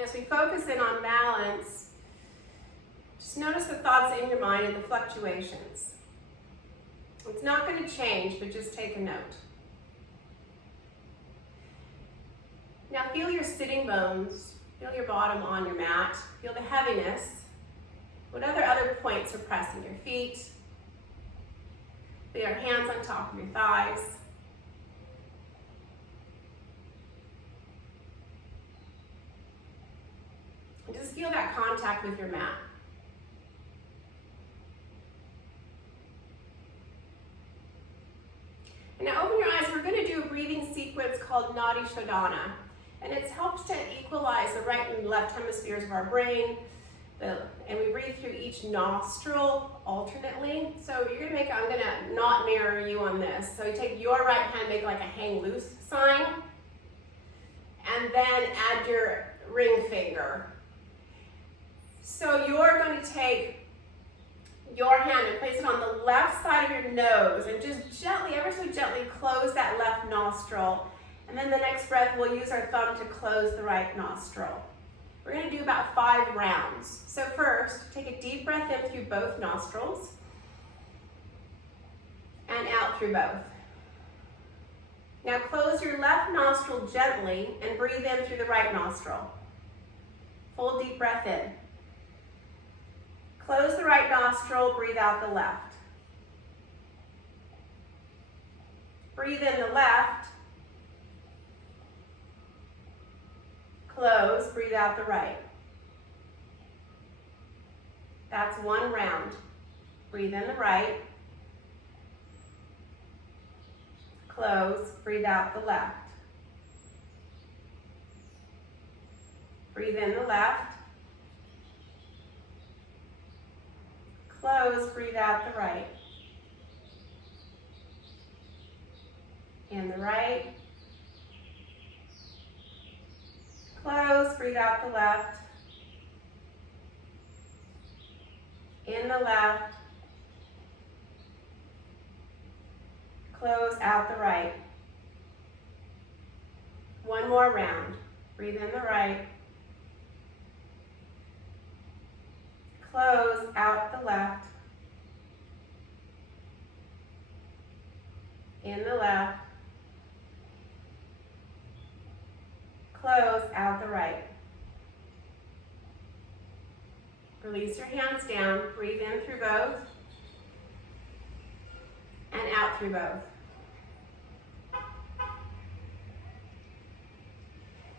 And as we focus in on balance, just notice the thoughts in your mind and the fluctuations. It's not going to change, but just take a note. Now feel your sitting bones, feel your bottom on your mat, feel the heaviness. What other points are pressing? Your feet, feel your hands on top of your thighs. And just feel that contact with your mat. And now open your eyes. We're going to do a breathing sequence called Nadi Shodhana. And it helps to equalize the right and left hemispheres of our brain. And we breathe through each nostril alternately. So you're going to make, I'm going to not mirror you on this. So you take your right hand, make like a hang loose sign. And then add your ring finger. So you're going to take your hand and place it on the left side of your nose and just gently, ever so gently, close that left nostril. And then the next breath, we'll use our thumb to close the right nostril. We're going to do about 5 rounds. So first, take a deep breath in through both nostrils and out through both. Now close your left nostril gently and breathe in through the right nostril. Full deep breath in. Close the right nostril, breathe out the left. Breathe in the left. Close, breathe out the right. That's 1 round. Breathe in the right. Close, breathe out the left. Breathe in the left. Close, breathe out the right. In the right. Close, breathe out the left. In the left. Close out the right. 1 more round. Breathe in the right. Close out the left. In the left. Close out the right. Release your hands down. Breathe in through both and out through both.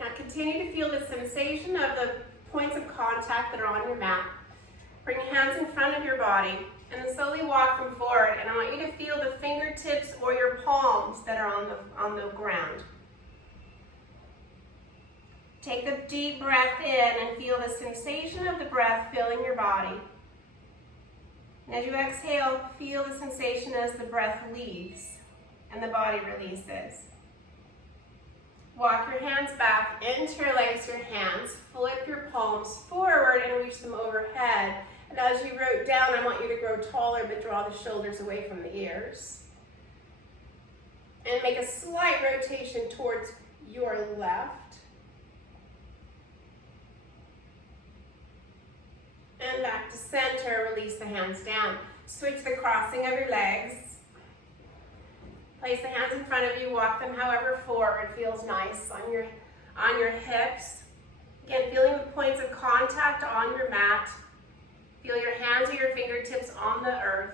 Now continue to feel the sensation of the points of contact that are on your mat. Bring your hands in front of your body and then slowly walk them forward. And I want you to feel the fingertips or your palms that are on the ground. Take a deep breath in and feel the sensation of the breath filling your body. And as you exhale, feel the sensation as the breath leaves and the body releases. Walk your hands back, interlace your hands, flip your palms forward and reach them overhead. And as you root down, I want you to grow taller, but draw the shoulders away from the ears. And make a slight rotation towards your left. And back to center, release the hands down. Switch the crossing of your legs. Place the hands in front of you, walk them however forward feels nice on your hips. Again, feeling the points of contact on your mat. Feel your hands or your fingertips on the earth.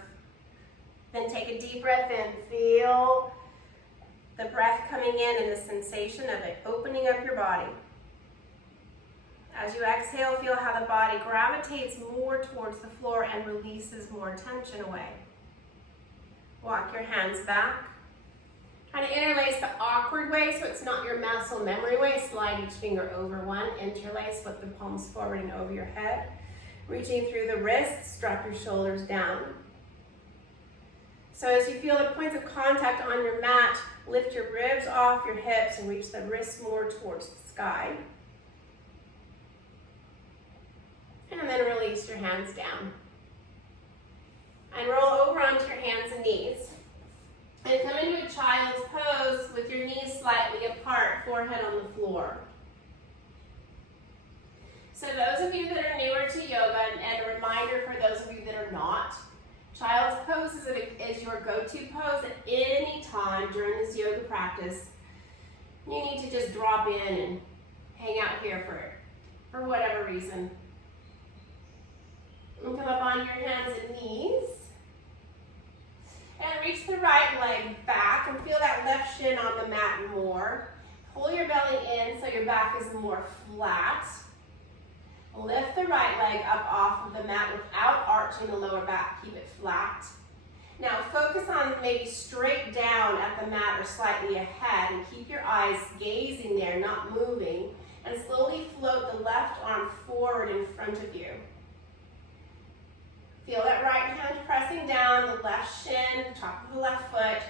Then take a deep breath in. Feel the breath coming in and the sensation of it opening up your body. As you exhale, feel how the body gravitates more towards the floor and releases more tension away. Walk your hands back. Kind of interlace the awkward way so it's not your muscle memory way. Slide each finger over one. Interlace, flip the palms forward and over your head. Reaching through the wrists, drop your shoulders down. So as you feel the points of contact on your mat, lift your ribs off your hips and reach the wrists more towards the sky. And then release your hands down. And roll over onto your hands and knees. And come into a child's pose with your knees slightly apart, forehead on the floor. of you that are newer to yoga, and a reminder for those of you that are not, child's pose is your go-to pose at any time during this yoga practice. You need to just drop in and hang out here for whatever reason. And come up on your hands and knees. And reach the right leg back and feel that left shin on the mat more. Pull your belly in so your back is more flat. Lift the right leg up off of the mat without arching the lower back. Keep it flat. Now focus on maybe straight down at the mat or slightly ahead, and keep your eyes gazing there, not moving. And slowly float the left arm forward in front of you. Feel that right hand pressing down, the left shin, top of the left foot.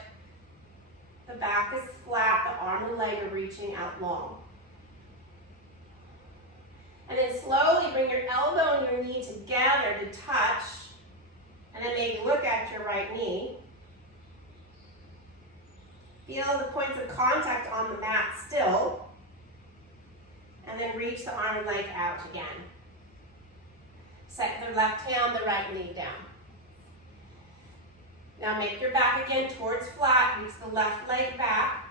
The back is flat, the arm and leg are reaching out long. And then slowly bring your elbow and your knee together to touch. And then maybe look at your right knee. Feel the points of contact on the mat still. And then reach the arm and leg out again. Set the left hand, the right knee down. Now make your back again towards flat. Reach the left leg back.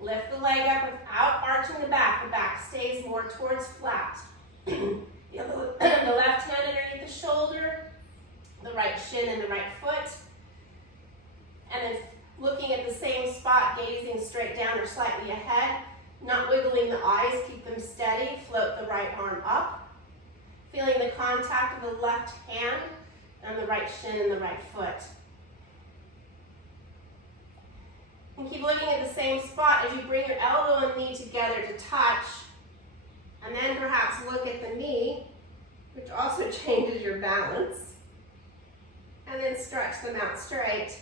Lift the leg up without arching the back. The back stays more towards flat. Feel the left hand underneath the shoulder, the right shin and the right foot. And then looking at the same spot, gazing straight down or slightly ahead. Not wiggling the eyes, keep them steady. Float the right arm up. Feeling the contact of the left hand and the right shin and the right foot. And keep looking at the same spot as you bring your elbow and knee together to touch. And then perhaps look at the knee, which also changes your balance. And then stretch them out straight.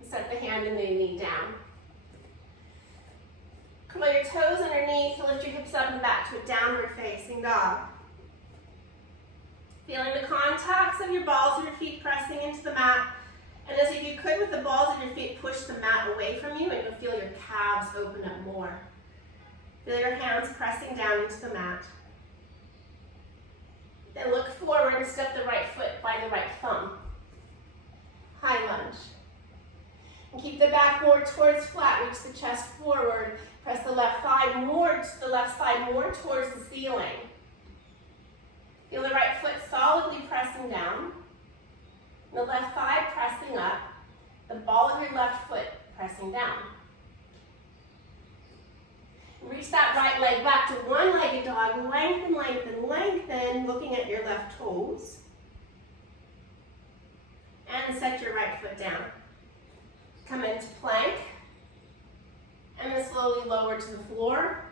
And set the hand and the knee down. Curl your toes underneath, lift your hips up and back to a downward facing dog. Feeling the contacts of your balls of your feet pressing into the mat. And as if you could with the balls of your feet, push the mat away from you and you'll feel your calves open up more. Feel your hands pressing down into the mat. Then look forward and step the right foot by the right thumb. High lunge. And keep the back more towards flat. Reach the chest forward. Press the left thigh more towards the ceiling. Feel the right foot solidly pressing down. The left thigh pressing up. The ball of your left foot pressing down. Reach that right leg back to one-legged dog. Lengthen, lengthen, lengthen, looking at your left toes. And set your right foot down. Come into plank. And then slowly lower to the floor.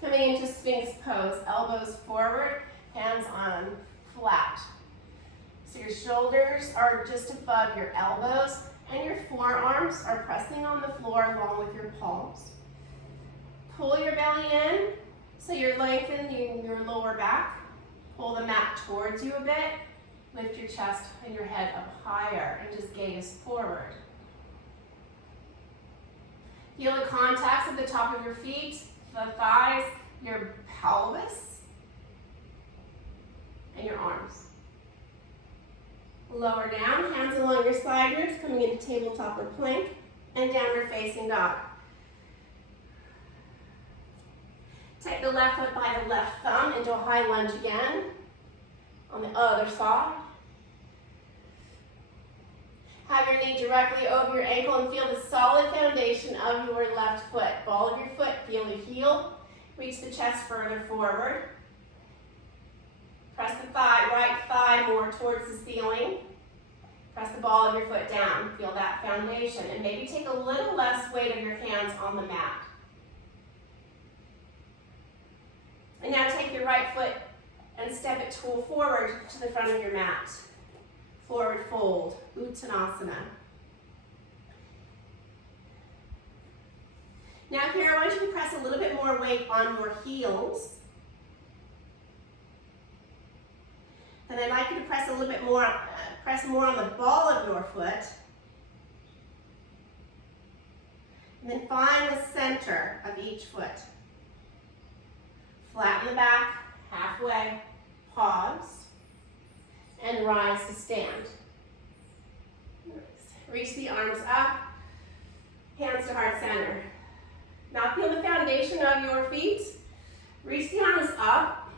Coming into Sphinx pose. Elbows forward, hands on flat. So your shoulders are just above your elbows and your forearms are pressing on the floor along with your palms. Pull your belly in so you're lengthening your lower back. Pull the mat towards you a bit. Lift your chest and your head up higher and just gaze forward. Feel the contacts at the top of your feet, the thighs, your pelvis, and your arms. Lower down, hands along your side ribs, coming into tabletop or plank, and downward facing dog. Take the left foot by the left thumb into a high lunge again. On the other side. Have your knee directly over your ankle and feel the solid foundation of your left foot. Ball of your foot, feel the heel. Reach the chest further forward. Press the right thigh more towards the ceiling. Press the ball of your foot down. Feel that foundation. And maybe take a little less weight of your hands on the mat. And now take your right foot and step it forward to the front of your mat. Forward fold, Uttanasana. Now here, I want you to press a little bit more weight on your heels. Then I'd like you to press a little bit more, press more on the ball of your foot. And then find the center of each foot. Flatten the back, leg, pause, and rise to stand. Reach the arms up, hands to heart center. Now feel the foundation of your feet. Reach the arms up,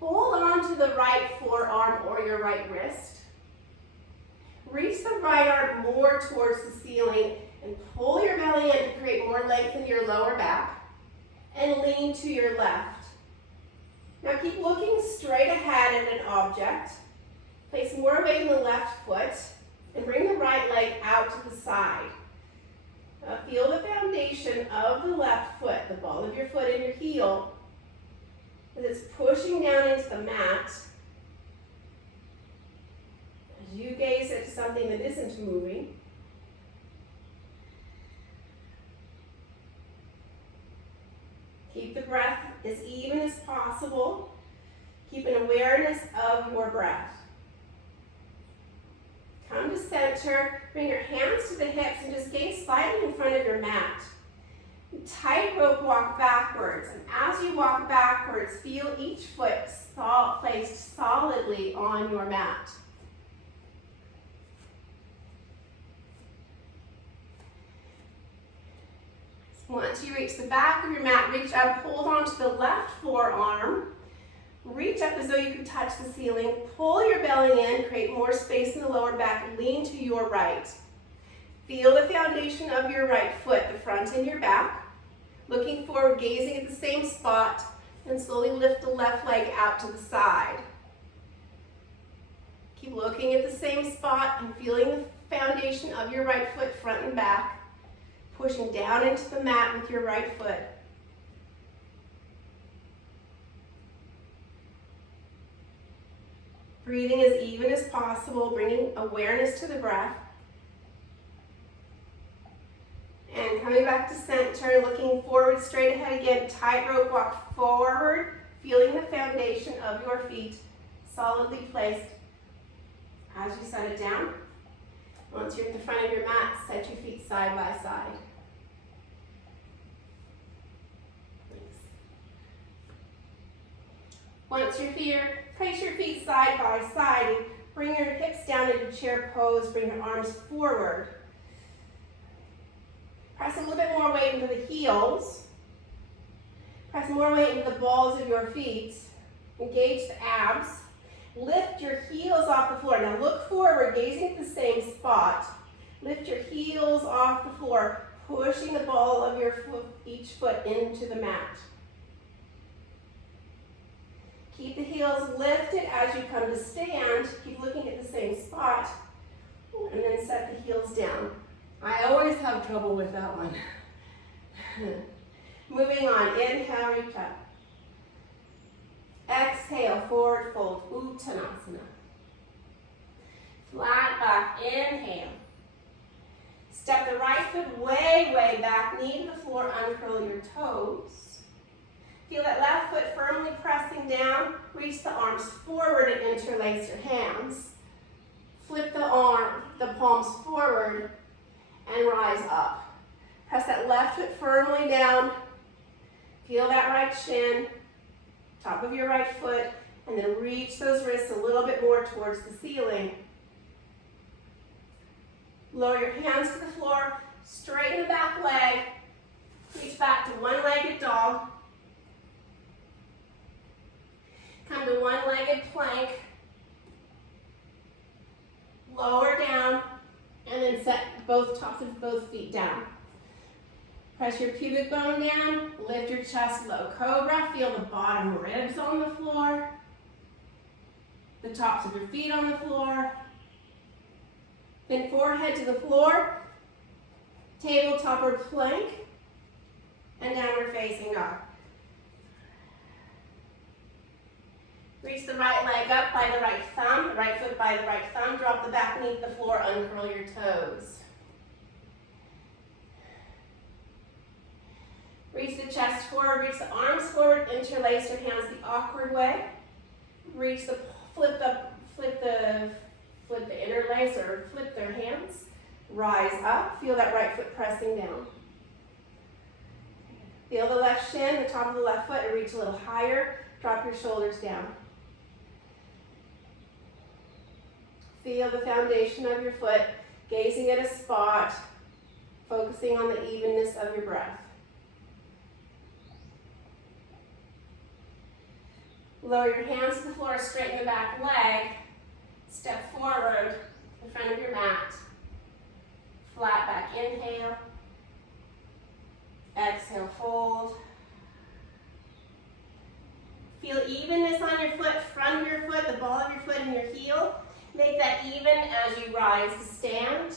hold on to the right forearm or your right wrist. Reach the right arm more towards the ceiling and pull your belly in to create more length in your lower back and lean to your left. Now keep looking straight ahead at an object. Place more weight in the left foot and bring the right leg out to the side. Now feel the foundation of the left foot, the ball of your foot and your heel, as it's pushing down into the mat. As you gaze at something that isn't moving, keep the breath as even as possible. Keep an awareness of your breath. Come to center, bring your hands to the hips and just gaze slightly in front of your mat. Tightrope walk backwards, and as you walk backwards, feel each foot placed solidly on your mat. Once you reach the back of your mat, reach up, hold on to the left forearm. Reach up as though you could touch the ceiling. Pull your belly in, create more space in the lower back, and lean to your right. Feel the foundation of your right foot, the front and your back. Looking forward, gazing at the same spot, and slowly lift the left leg out to the side. Keep looking at the same spot and feeling the foundation of your right foot, front and back, pushing down into the mat with your right foot. Breathing as even as possible, bringing awareness to the breath. And coming back to center, looking forward, straight ahead again, tightrope walk forward, feeling the foundation of your feet solidly placed as you set it down. Once you're at the front of your mat, set your feet side by side. Once you're here, place your feet side by side. Bring your hips down into chair pose. Bring your arms forward. Press a little bit more weight into the heels. Press more weight into the balls of your feet. Engage the abs. Lift your heels off the floor. Now look forward, gazing at the same spot. Lift your heels off the floor, pushing the ball of your foot, each foot into the mat. Keep the heels lifted as you come to stand. Keep looking at the same spot. And then set the heels down. I always have trouble with that one. Moving on. Inhale, reach up. Exhale, forward fold, Uttanasana. Flat back, inhale. Step the right foot way, way back, knee to the floor, uncurl your toes. Feel that left foot firmly pressing down. Reach the arms forward and interlace your hands. Flip the palms forward and rise up. Press that left foot firmly down. Feel that right shin, top of your right foot, and then reach those wrists a little bit more towards the ceiling. Lower your hands to the floor, straighten the back leg, reach back to one-legged dog. Come to one-legged plank. Lower down, and then set both tops of both feet down. Press your pubic bone down, lift your chest, low cobra. Feel the bottom ribs on the floor, the tops of your feet on the floor. Then forehead to the floor, tabletop or plank, and downward facing dog. Reach the right leg up by the right thumb, the right foot by the right thumb. Drop the back knee to the floor, uncurl your toes. Reach the chest forward, reach the arms forward, interlace your hands the awkward way. Reach the, flip the interlace or flip their hands. Rise up, feel that right foot pressing down. Feel the left shin, the top of the left foot, and reach a little higher. drop your shoulders down. Feel the foundation of your foot, gazing at a spot, focusing on the evenness of your breath. Lower your hands to the floor, straighten the back leg, step forward in front of your mat. Flat back, inhale. Exhale, fold. Feel evenness on your foot, front of your foot, the ball of your foot and your heel. Make that even as you rise to stand.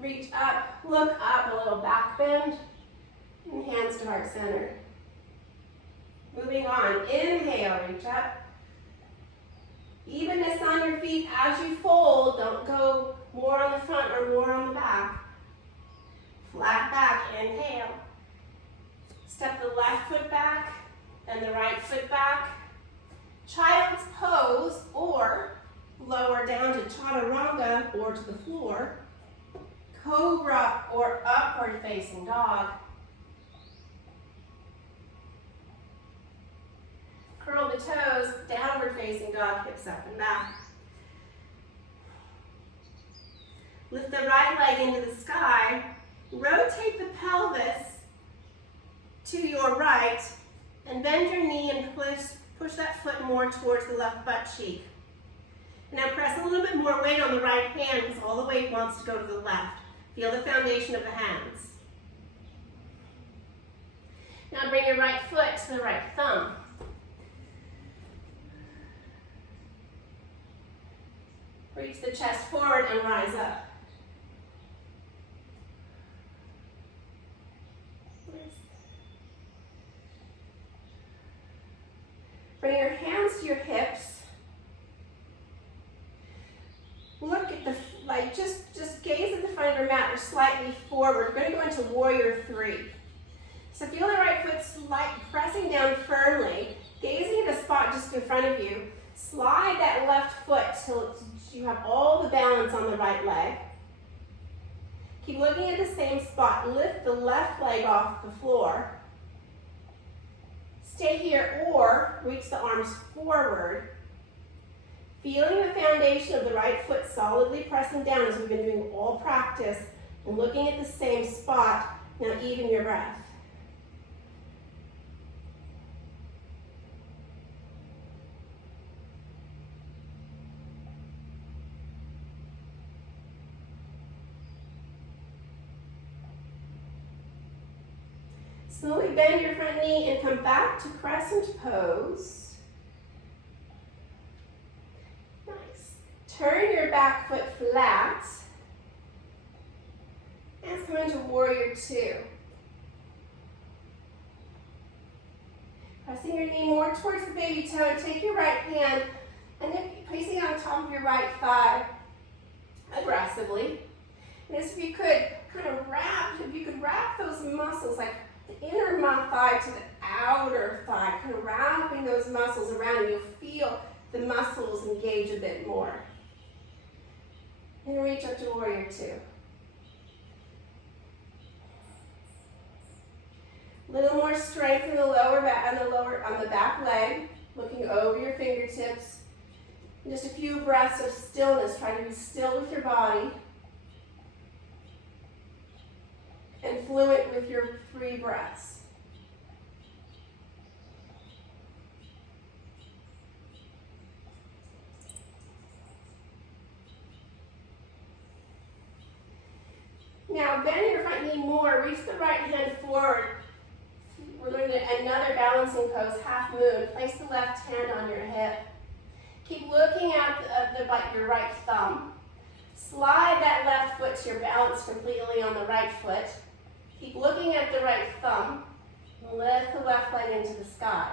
Reach up, look up, a little back bend, and hands to heart center. Moving on, inhale, reach up. Evenness on your feet as you fold. Don't go more on the front or more on the back. Flat back, inhale. Step the left foot back and the right foot back. Child's pose, or lower down to chaturanga or to the floor. Cobra or upward facing dog. Curl the toes, downward facing dog, hips up and back. Lift the right leg into the sky. Rotate the pelvis to your right and bend your knee and push that foot more towards the left butt cheek. Now press a little bit more weight on the right hand because all the weight wants to go to the left. Feel the foundation of the hands. Now bring your right foot to the right thumb. Reach the chest forward and rise up. Bring your hands to your hips. Look at the, just gaze at the front of your mat or slightly forward. We're going to go into warrior three. So feel the right foot pressing down firmly, gazing at a spot just in front of you. Slide that left foot till you have all the balance on the right leg. Keep looking at the same spot. Lift the left leg off the floor. Stay here or reach the arms forward. Feeling the foundation of the right foot solidly pressing down as we've been doing all practice and looking at the same spot. Now even your breath. Slowly bend your front knee and come back to crescent pose. Nice. Turn your back foot flat. And come into warrior two. Pressing your knee more towards the baby toe. Take your right hand and then placing it on top of your right thigh aggressively. And if you could wrap those muscles, like the inner thigh to the outer thigh, kind of wrapping those muscles around, and you'll feel the muscles engage a bit more. And reach up to warrior two. A little more strength in the lower back, on the back leg, looking over your fingertips. And just a few breaths of stillness. Try to be still with your body. And fluent with your 3 breaths. Now bend your front knee more, reach the right hand forward. We're going to another balancing pose, half moon. Place the left hand on your hip. Keep looking at your right thumb. Slide that left foot to your balance completely on the right foot. Keep looking at the right thumb. Lift the left leg into the sky.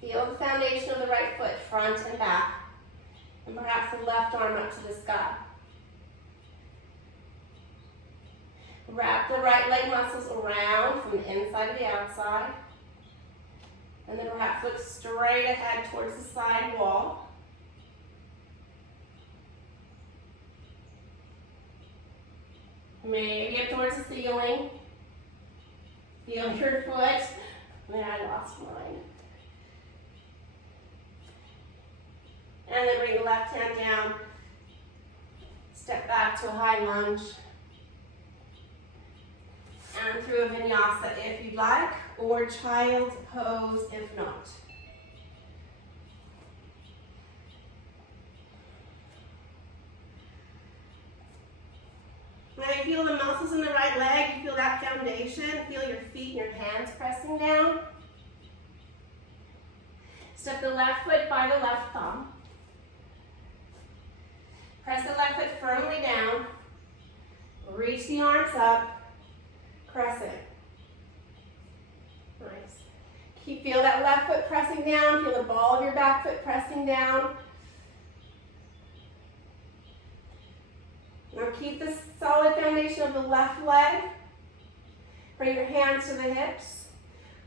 Feel the foundation of the right foot, front and back. And perhaps the left arm up to the sky. Wrap the right leg muscles around from the inside to the outside. And then perhaps look straight ahead towards the side wall. Maybe up towards the ceiling. Feel your foot. Man, I lost mine. And then bring the left hand down. Step back to a high lunge. And through a vinyasa if you'd like, or child's pose if not. Now you feel the muscles in the right leg, you feel that foundation, feel your feet and your hands pressing down. Step the left foot by the left thumb. Press the left foot firmly down. Reach the arms up. Crescent. Nice. Feel that left foot pressing down. Feel the ball of your back foot pressing down. Now keep the solid foundation of the left leg. Bring your hands to the hips.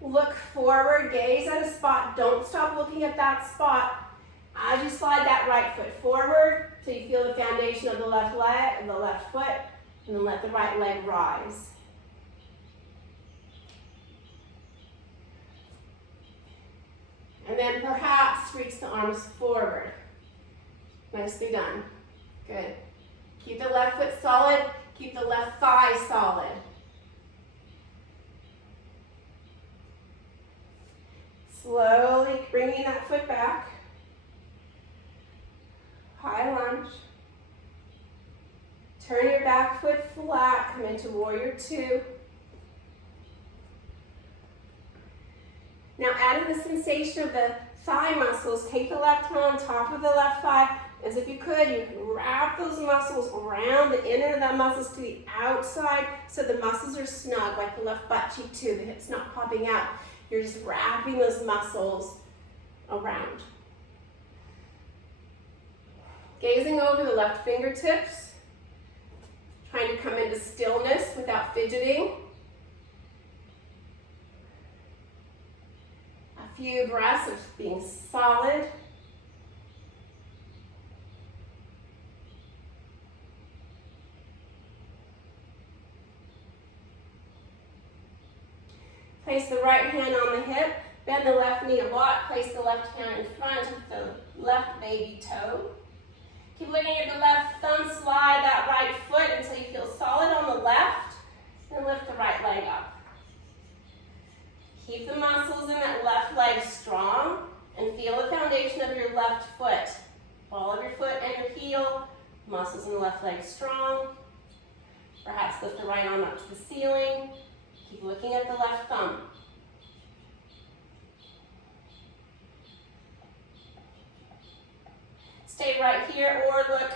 Look forward, gaze at a spot. Don't stop looking at that spot. As you slide that right foot forward, till you feel the foundation of the left leg and the left foot, and then let the right leg rise. And then perhaps reach the arms forward. Nicely done. Good. Keep the left foot solid. Keep the left thigh solid. Slowly bringing that foot back. High lunge. Turn your back foot flat. Come into warrior two. Now add in the sensation of the thigh muscles. Take the left hand on top of the left thigh. As if you could, you can wrap those muscles around the inner of the muscles to the outside so the muscles are snug, like the left butt cheek too, the hips not popping out. You're just wrapping those muscles around. Gazing over the left fingertips, trying to come into stillness without fidgeting. A few breaths of being solid. Place the right hand on the hip, bend the left knee a lot, place the left hand in front of the left baby toe. Keep looking at the left thumb, slide that right foot until you feel solid on the left, and lift the right leg up. Keep the muscles in that left leg strong, and feel the foundation of your left foot. Ball of your foot and your heel, muscles in the left leg strong. Perhaps lift the right arm up to the ceiling. Keep looking at the left thumb. Stay right here or look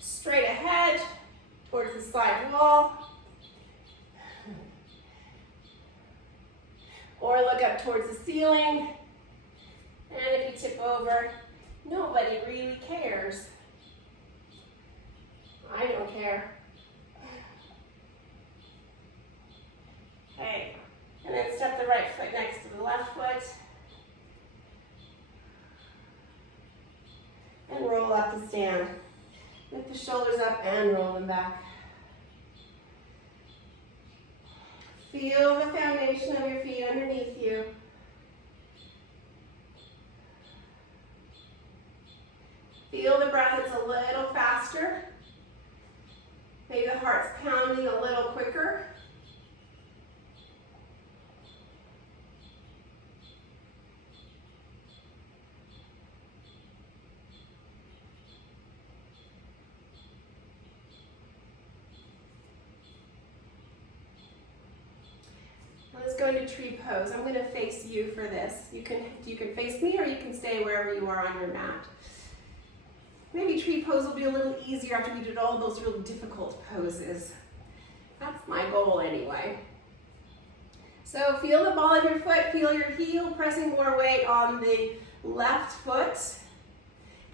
straight ahead towards the side wall. Or look up towards the ceiling. And if you tip over, nobody really cares. I don't care. Okay, and then step the right foot next to the left foot. And roll up to stand. Lift the shoulders up and roll them back. Feel the foundation of your feet underneath you. Feel the breath, it's a little faster. Maybe the heart's pounding a little quicker. Let's go into tree pose. I'm going to face you for this. You can face me or you can stay wherever you are on your mat. Maybe tree pose will be a little easier after we did all those really difficult poses. That's my goal anyway. So feel the ball of your foot, feel your heel pressing more weight on the left foot.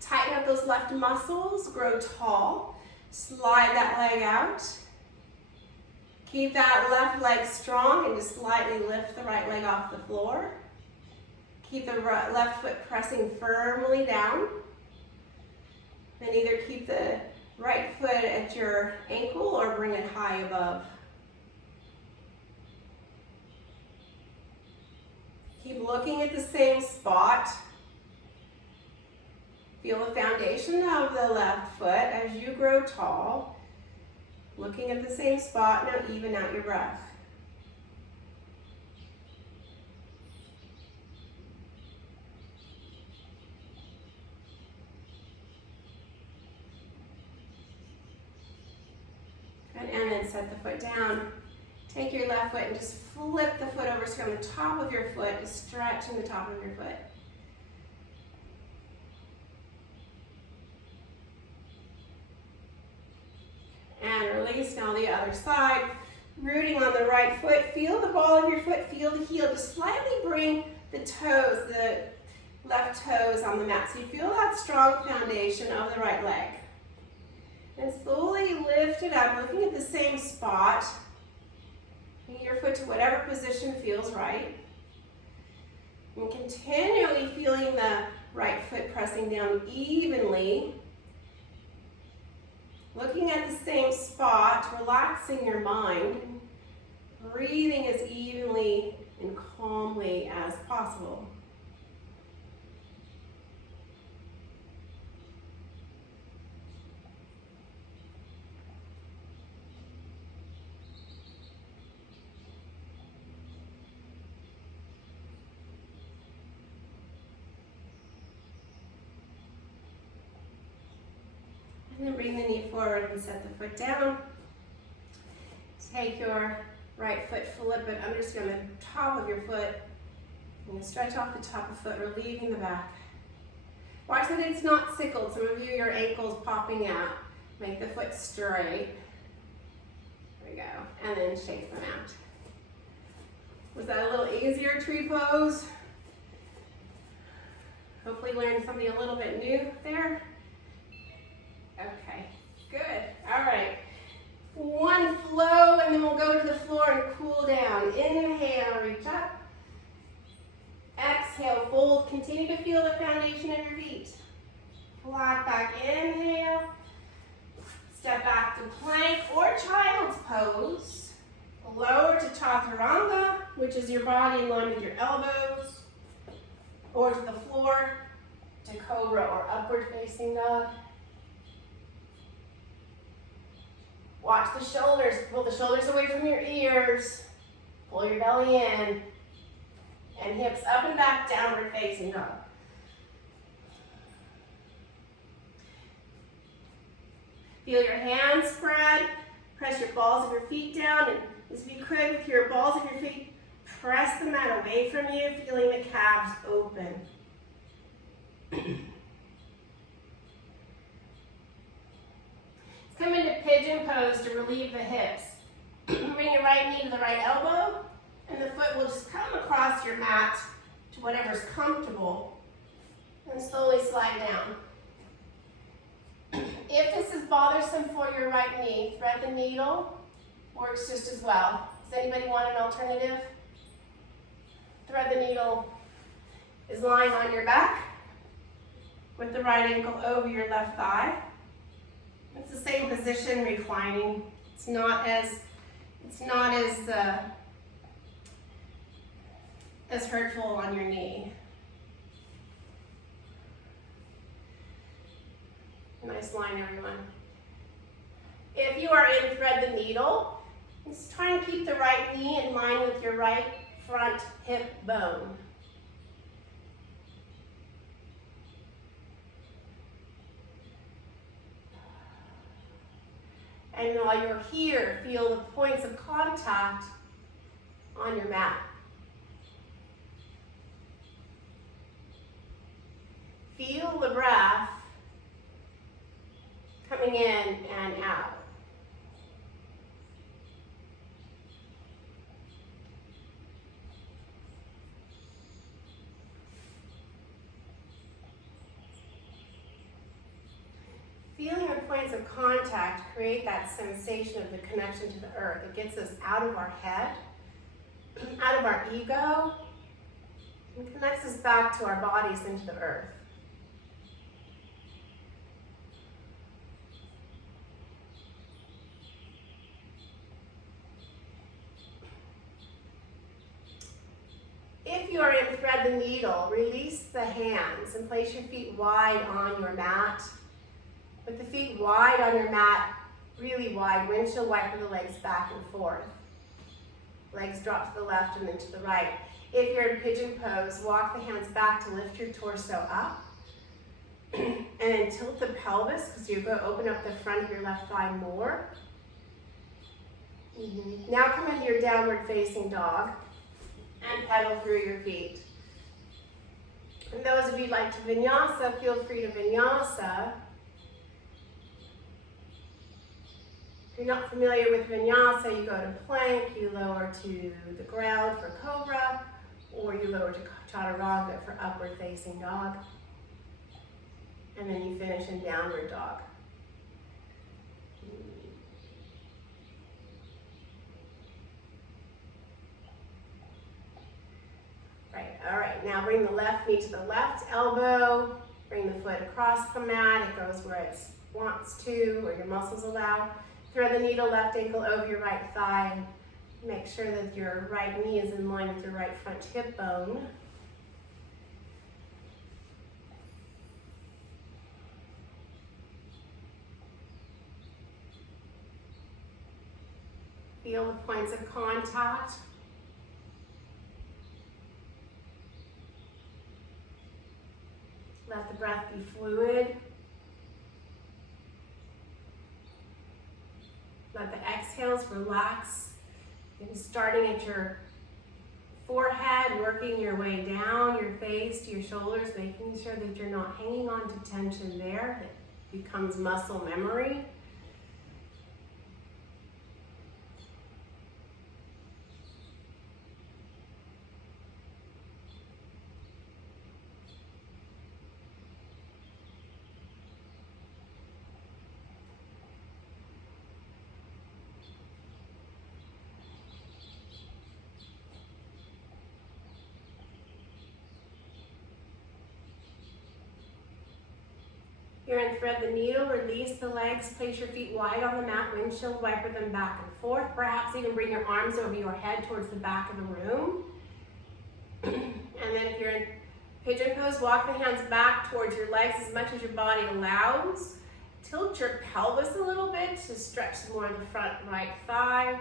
Tighten up those left muscles, grow tall. Slide that leg out. Keep that left leg strong and just slightly lift the right leg off the floor. Keep the left foot pressing firmly down. Then either keep the right foot at your ankle or bring it high above. Keep looking at the same spot. Feel the foundation of the left foot as you grow tall. Looking at the same spot, now even out your breath. Good, and then set the foot down. Take your left foot and just flip the foot over so on the top of your foot is stretching the top of your foot. And release now the other side. Rooting on the right foot, feel the ball of your foot, feel the heel. Just slightly bring the toes, the left toes on the mat. So you feel that strong foundation of the right leg. And slowly lift it up, looking at the same spot. Bring your foot to whatever position feels right. And continually feeling the right foot pressing down evenly. Looking at the same spot, relaxing your mind, breathing as evenly and calmly as possible. And then bring the knee forward and set the foot down. Take your right foot, flip it under the top of your foot. And stretch off the top of the foot, relieving the back. Watch that it's not sickled. Some of you, your ankle's popping out. Make the foot straight. There we go. And then shake them out. Was that a little easier, tree pose? Hopefully learned something a little bit new there. Okay, good. All right. One flow, and then we'll go to the floor and cool down. Inhale, reach up. Exhale, fold. Continue to feel the foundation of your feet. Flat back, inhale. Step back to plank or child's pose. Lower to chaturanga, which is your body in line with your elbows. Or to the floor, to cobra or upward facing dog. Watch the shoulders. Pull the shoulders away from your ears. Pull your belly in. And hips up and back, downward facing dog. Feel your hands spread. Press your balls of your feet down. And as if you could, with your balls of your feet, press the mat away from you, feeling the calves open. Come into pigeon pose to relieve the hips. Bring your right knee to the right elbow, and the foot will just come across your mat to whatever's comfortable, and slowly slide down. If this is bothersome for your right knee, thread the needle, works just as well. Does anybody want an alternative? Thread the needle is lying on your back with the right ankle over your left thigh. It's the same position, reclining. It's not as hurtful on your knee. Nice line, everyone. If you are in thread the needle, just try and keep the right knee in line with your right front hip bone. And while you're here, feel the points of contact on your mat. Feel the breath coming in and out. Feeling your points of contact create that sensation of the connection to the earth. It gets us out of our head, out of our ego, and connects us back to our bodies into the earth. If you are in thread the needle, release the hands and place your feet wide on your mat. With the feet wide on your mat, really wide, windshield wiper the legs back and forth. Legs drop to the left and then to the right. If you're in pigeon pose, walk the hands back to lift your torso up. And then tilt the pelvis because you're going to open up the front of your left thigh more. Now come into your downward facing dog and pedal through your feet. And those of you who like to vinyasa, feel free to vinyasa. If you're not familiar with vinyasa, you go to plank, you lower to the ground for cobra, or you lower to chaturanga for upward facing dog. And then you finish in downward dog. Right, all right, now bring the left knee to the left elbow, bring the foot across the mat, it goes where it wants to, where your muscles allow. Thread the needle left ankle over your right thigh. Make sure that your right knee is in line with your right front hip bone. Feel the points of contact. Let the breath be fluid. Let the exhales relax. And starting at your forehead, working your way down your face to your shoulders, making sure that you're not hanging on to tension there. It becomes muscle memory. You're in thread the needle, release the legs, place your feet wide on the mat, windshield wiper them back and forth. Perhaps even bring your arms over your head towards the back of the room. And then if you're in pigeon pose, walk the hands back towards your legs as much as your body allows. Tilt your pelvis a little bit to stretch more of the front right thigh.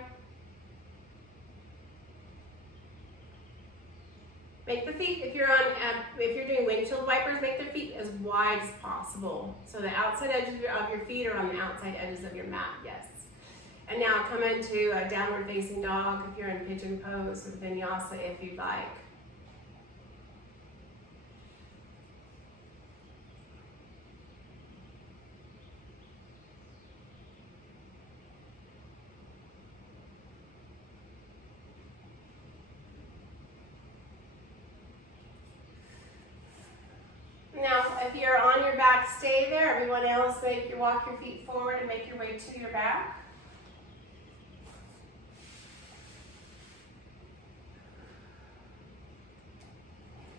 Make the feet, if you're doing windshield wipers, make the feet as wide as possible. So the outside edges of your feet are on the outside edges of your mat, yes. And now come into a downward facing dog if you're in pigeon pose with vinyasa if you'd like. Now, if you're on your back, stay there. Everyone else, walk your feet forward and make your way to your back.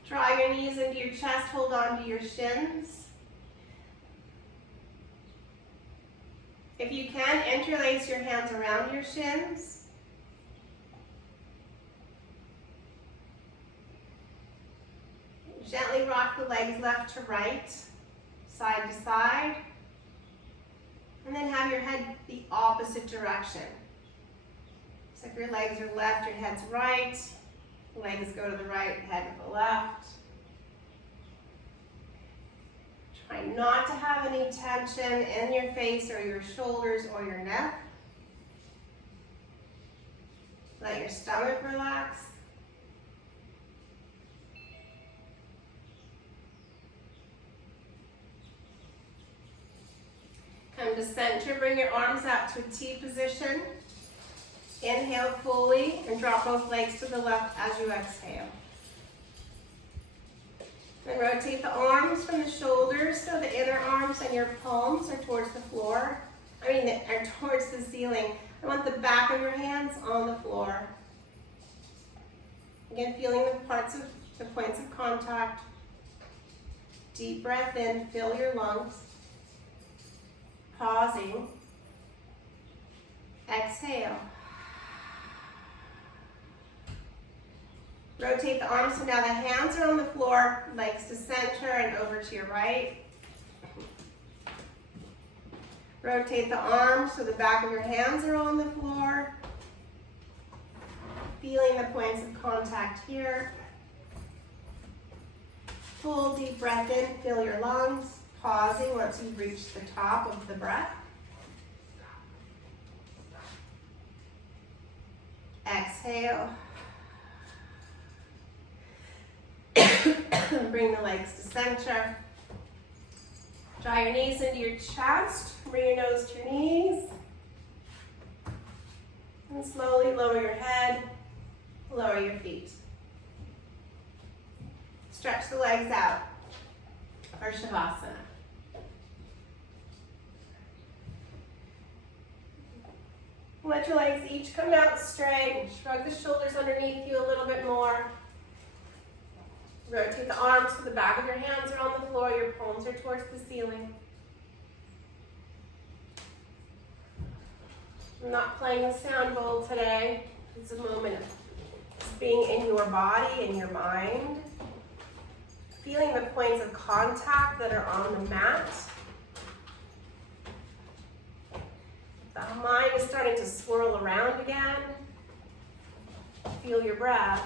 Draw your knees into your chest, hold on to your shins. If you can, interlace your hands around your shins. Gently rock the legs left to right, side to side, and then have your head the opposite direction. So if your legs are left, your head's right, legs go to the right, head to the left. Try not to have any tension in your face or your shoulders or your neck. Let your stomach relax. Come to center, bring your arms out to a T position. Inhale fully and drop both legs to the left as you exhale. Then rotate the arms from the shoulders so the inner arms and your palms are towards the floor. Are towards the ceiling. I want the back of your hands on the floor. Again, feeling the points of contact. Deep breath in, fill your lungs. Pausing. Exhale. Rotate the arms so now the hands are on the floor, legs to center and over to your right. Rotate the arms so the back of your hands are on the floor. Feeling the points of contact here. Full deep breath in, fill your lungs, pausing once you've reached the top of the breath. Exhale. Bring the legs to center. Draw your knees into your chest. Bring your nose to your knees. And slowly lower your head, lower your feet. Stretch the legs out for Shavasana. Let your legs each come out straight. Shrug the shoulders underneath you a little bit more. Rotate the arms so the back of your hands are on the floor, your palms are towards the ceiling. I'm not playing a sound bowl today. It's a moment of just being in your body, in your mind. Feeling the points of contact that are on the mat. The mind is starting to swirl around again. Feel your breath.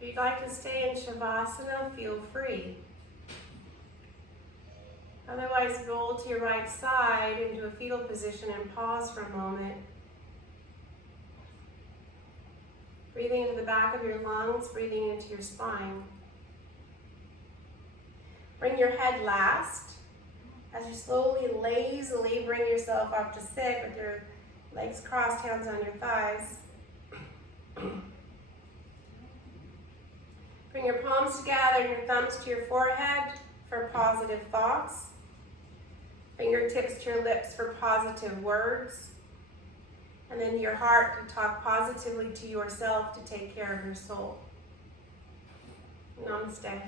If you'd like to stay in Shavasana, feel free. Otherwise, roll to your right side into a fetal position and pause for a moment. Breathing into the back of your lungs, breathing into your spine. Bring your head last. As you slowly, lazily bring yourself up to sit with your legs crossed, hands on your thighs. Bring your palms together and your thumbs to your forehead for positive thoughts. Fingertips to your lips for positive words. And then your heart to talk positively to yourself to take care of your soul. Namaste.